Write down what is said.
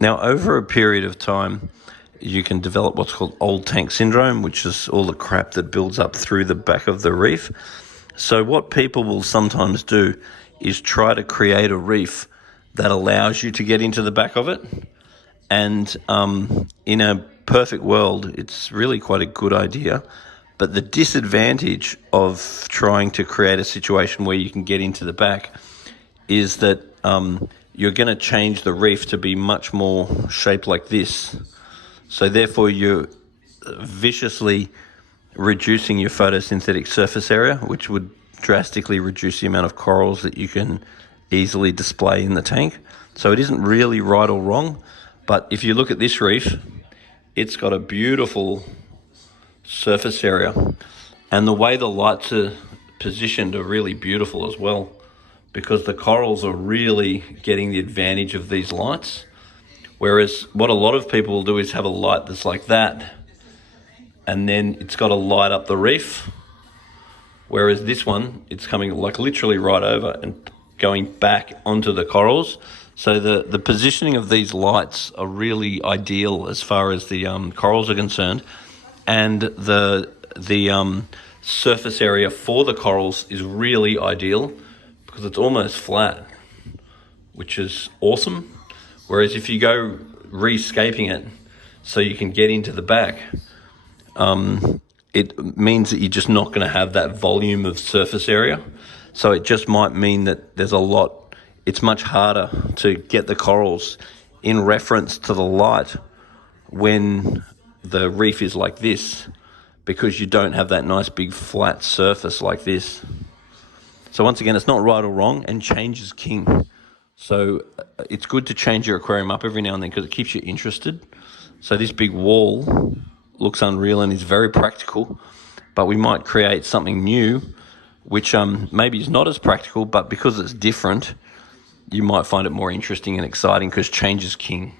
Now, over a period of time, you can develop what's called old tank syndrome, which is all the crap that builds up through the back of the reef. So what people will sometimes do is try to create a reef that allows you to get into the back of it. And in a perfect world, it's really quite a good idea. But the disadvantage of trying to create a situation where you can get into the back is that you're going to change the reef to be much more shaped like this. So therefore, you're viciously reducing your photosynthetic surface area, which would drastically reduce the amount of corals that you can easily display in the tank. So it isn't really right or wrong, but if you look at this reef, it's got a beautiful surface area, and the way the lights are positioned are really beautiful as well, because the corals are really getting the advantage of these lights. Whereas what a lot of people will do is have a light that's like that, and then it's got to light up the reef. Whereas this one, it's coming like literally right over and going back onto the corals. So the positioning of these lights are really ideal as far as the corals are concerned. And the surface area for the corals is really ideal because it's almost flat, which is awesome. Whereas if you go rescaping it so you can get into the back, it means that you're just not going to have that volume of surface area. So it just might mean that there's a lot, it's much harder to get the corals in reference to the light when the reef is like this, because you don't have that nice big flat surface like this. So once again, it's not right or wrong, and change is king. So it's good to change your aquarium up every now and then because it keeps you interested. So this big wall looks unreal and is very practical, but we might create something new which maybe is not as practical, but because it's different, you might find it more interesting and exciting because change is king.